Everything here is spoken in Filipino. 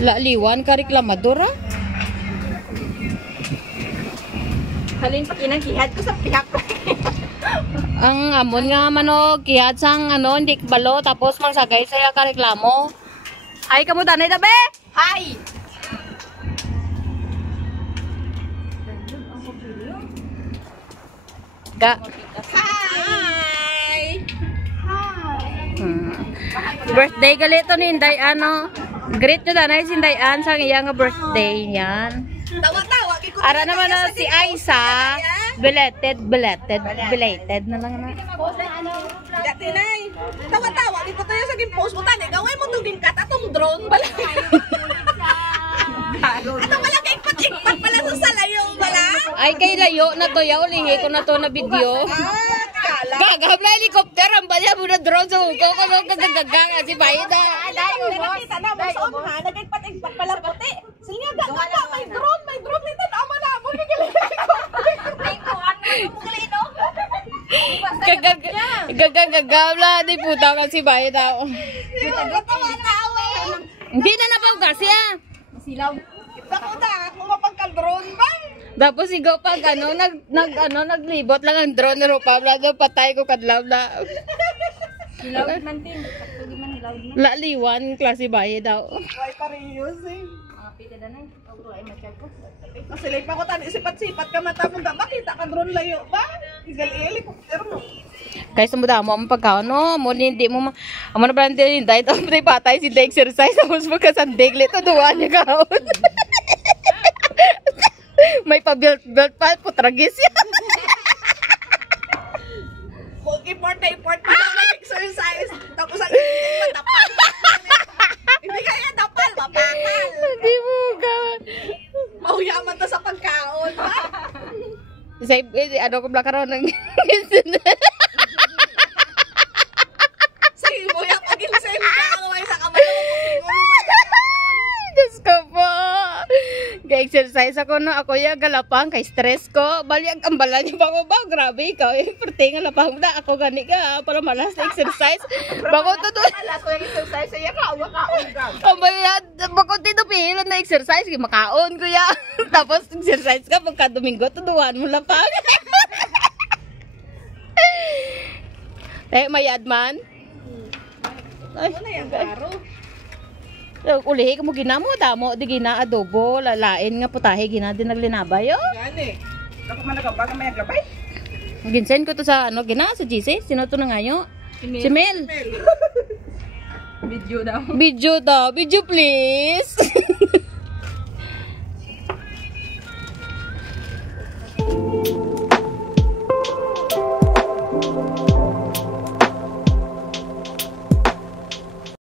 Liwan ka reklamador ah. Halin pa kinang-kihad ko sa pihak ko. Ang amon nga manog, kihad sang ano, hindi balo, tapos magsagay saya ka reklamo. Ay, kamu tanay tabi? Hi! Ga. Hi! Birthday galito ni Inday, ano? Greet nyo tanay si Inday Ann sa iyang birthday yan. Tawa-tawa. Ara naman na si Aiza, belated na lang na. Dati nay. Tawa-tawa. Dito tayo sa post mo tani. Gawin mo itong ginkat atong drone pala. Ito pala ikpat-ikpat pala sa salayo pala. Ay, kay layo na to, yaw, lingi ko na to na video. Gagawin na helicopter, ang balya mo na drone sa hugo ko, no, gagagaga, si Baida. Nakita na mo sa ha, nagikpat-ikpat pala puti. Sige, gagawin may drone, dito tama na mo. Ay, kuhan mo kalino. Gagagaga, di puta ka si Baida. Tawa-tawa. Hindi na napawgas siya. Silaw. Ako na, kung mapagka-drone ba? Tapos sigaw pag ano, naglibot lang ang drone na Pablo, patay ko kadlaw na. Hilaw man din. Pagtuloy man hilaw din. Laliwan, klase baye daw. Ay, parehiyos eh. Pita na na. Ay, masyag ko. Masilay pa ko tani. Sipat-sipat ka mata mo. Makita ka drone layo ba? Helicopter mo. Kaya sumuda mo ang pagkano, mo hindi mo amo na brand din dahil ito patay si exercise tapos magkasandig lito duwa niya kaon. May pa-built pa, putragis yan. Mag-import na import pa mag-exercise. Tapos ang hindi matapal. Hindi kaya tapal, mapakal. Hindi mo ka. Mahuyaman na sa pagkaon. Say, ano ko bla karon ng Sige, mo yung pag-insen ka. Ay, sa kamala mo. Diyos ko po. Ga-exercise ako na ako yung galapang kay stress ko. Baliag ang bala niyo ba ko ba? Grabe ikaw. Perting ang lapang na. Ako gani ka. Para malas na exercise. Bako to to. Malas ko yung exercise. Saya ka. Makaon ka. Ang bayad. Bako dito pihilan na exercise. Makaon ko ya. Tapos exercise ka. Pagka Domingo, tuduan mo lapang. Mayad man. Ay, Ano na yung karo? ulihi mo ginamo damo di gina adobo lalain nga putahe gina din naglinabay yo. Gani. Kapag man nagabaga may gabay. Ginsen ko to sa ano gina sa GC sino to na ngayo? Si Mel. Video daw. Video please.